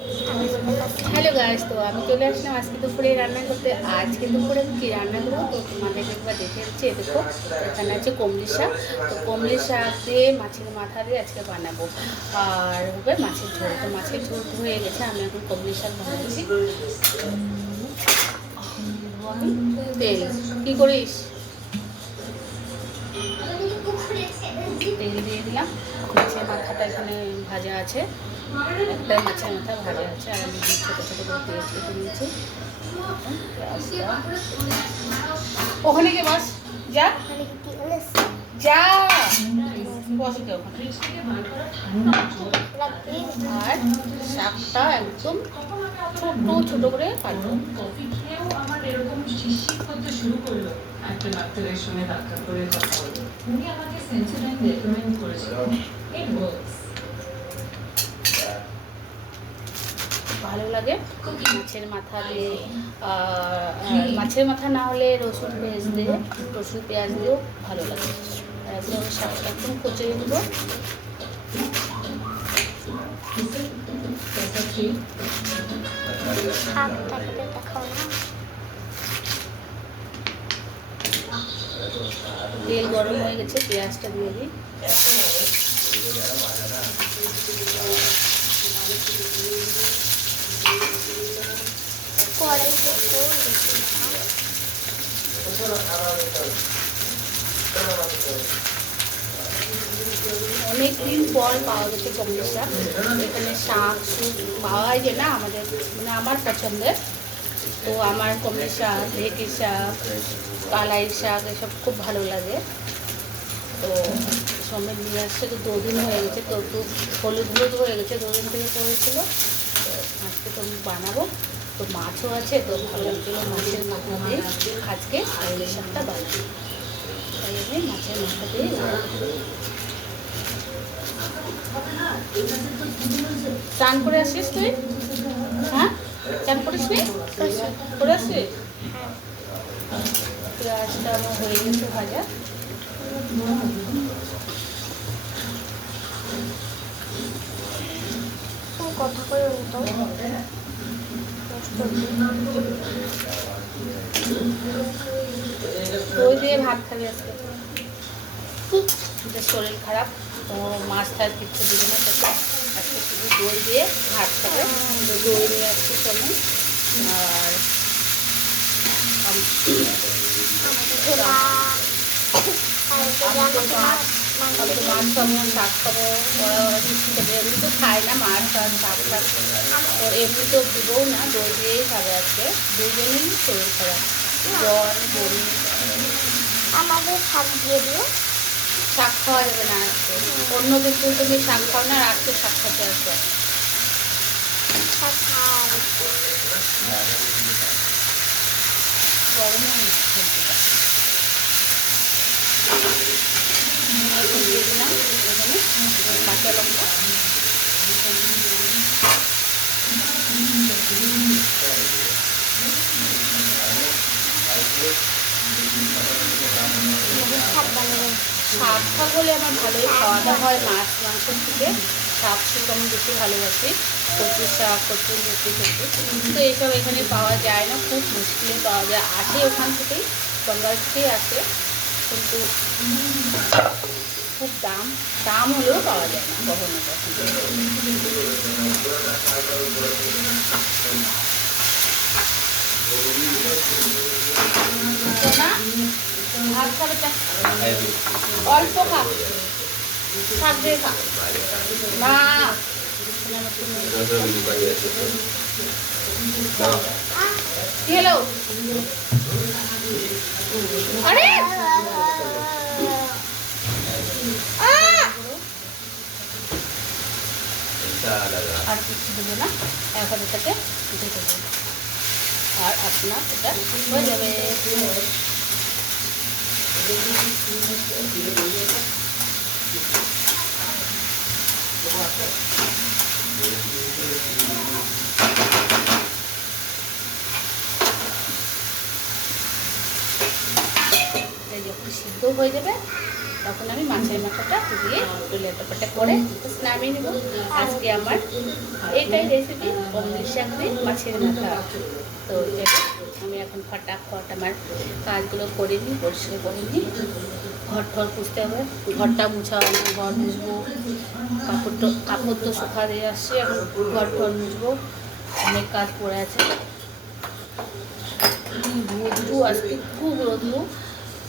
Hello guys, তো আমি চলে আসলাম আজকে দুপুরে রান্না করতে। আজকে দুপুরে আমি কী রান্না করবো তো তোমাদের একবার দেখে দিচ্ছি। দেখো এখানে আছে কমলি শাক। তো কমলি শাক দিয়ে মাছের মাথা দিয়ে আজকে বানাবো, আর হবে মাছের ঝোল। তো মাছের ঝোল হয়ে গেছে, আমি এখন কমলি শাক বানাচ্ছি। তেল কী করিস, তেল দিয়ে দিলাম। মাছের মাথাটা এখানে ভাজা আছে, একটা মাছের মাথা ভাজা আছে, আর আমি ছোটো ছোটো করে পেঁয়াজ কেটে নিয়েছি। ওখানে কে বাস যা যা বসে ওখানে। আর শাকটা একদম ছোট ছোট করে কাটবো। কফি খেয়েও আমার এরকম শিরশির করতে শুরু করলো। একটা ডাক্তারের সঙ্গে দেখা করে কথা বলবো, উনি আমাকে সেন্সোডাইন রেকমেন্ড করেছিলেন। It works. ভালো লাগে মাছের মাথা দিয়ে। মাছের মাথা না হলে রসুন পেঁয়াজ দিয়েও ভালো লাগে। একদম শাকটা একদম কুচিয়ে দেবো। তেল গরম হয়ে গেছে, পেঁয়াজটা দিয়ে দিই। অনেক দিন পর পাওয়া গেছে কমলি শাক। এখানে শাক সুপ পাওয়া যায় না আমাদের, মানে আমার পছন্দের। তো আমার কমলি শাক, ঢেঁকি শাক, কালাই শাক এসব খুব ভালো লাগে। তো সমেত নিয়ে আসছে, তো 2 দিন হয়ে গেছে। তো একটু হলুদ হয়ে গেছে, 2 দিন থেকে পড়েছিল। তো আজকে তো আমি বানাবো। তো মাছও আছে, তো ভালো জন্য মাছের মাথা দিয়ে আজকে কমলি শাকটা বানাবো। তাই আমি মাছের মাথা দিয়ে চান করে আসিস তুই? হ্যাঁ, চান করিস নি? করে আসিস? পেঁয়াজটা আমার হয়ে গেছে ভাজা। কথা করে দই দিয়ে ভাত খাবি আজকে? শরীর খারাপ, তো মাছ টাছ কিচ্ছু দিবে না, তাকে আজকে শুধু দই দিয়ে ভাত খাবে। তো দই নিয়ে আসছি চলুন। আর আমি তো মাছ খাবো, শাক খাবো, ওরা কিছু খাবে। এমনি তো খায় না মাছ আর শাক টাক, তো এমনি তো দিবও না, দই দিয়েই খাবে আজকে। দুজনেই শরীর খারাপ, জ্বর বমি। আমাদের শাক দিয়ে দিও। শাক খাওয়া যাবে না আজকে, অন্য কিছু তুমি শাক খাও না, আর আজকে শাক খাতে আসবে। গরম দিয়ে দিলাম এখানে কাঁচা লঙ্কা। শাক খাক হলে আমার ভালোই খাওয়া দাওয়া হয়, মাছ মাংসের থেকে শাক শুক আমি বেশি ভালোবাসি। কচু শাক, কচুর লতি থেকে, তো এইসব এখানে পাওয়া যায় না, খুব মুশকিলে পাওয়া যায়। আসে ওখান থেকেই, বঙ্গাল থেকেই আসে, কিন্তু খুব দাম হলেও পাওয়া যায় না কখনো কখনো। ভাত খাবে, অল্প খা, শাক দিয়ে খা না। কি হলো? আরে আর কিছু দেবো না, এখন এটাকে ঢেকে দেবো, আর আপনার এটা হয়ে যাবে। যখন সিদ্ধ হয়ে যাবে তখন আমি মাছের মাথাটা দিয়ে একটু লেটাপাটা করে নামিয়ে নেব। আজকে আমার এইটাই রেসিপি, কমলি শাক দিয়ে মাছের মাথা। তো চলো আমি এখন ফটাফট আমার কাজগুলো করে নিই, পরিষ্কার করে নিই। ঘর ঠর পুষতে হবে, ঘরটা মুছা হবে, ঘর মুছবো, কাপড় তো শুকা দিয়ে আসছি, এখন ঘর ঠর মুছবো, অনেক কাজ পড়ে আছে। রোদ্রু আজকে খুব রোদ্রু,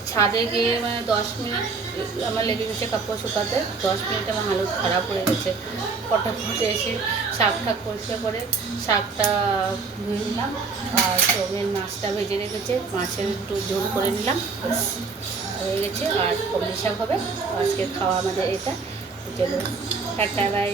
ছাদে গিয়ে মানে 10 মিনিট আমার লেগে গেছে কাপড় শুকাতে। 10 মিনিট আমার হালত খারাপ হয়ে গেছে। ফটাফট এসে শাক ঠাক পরিষ্কার করে শাকটা ধুয়ে নিলাম, আর সোমের মাছটা ভেজে রেখেছে, মাছের একটু ঝোল করে নিলাম, হয়ে গেছে। আর কমলি শাক হবে আজকে খাওয়া আমাদের এটা। চলো টাটা বাই।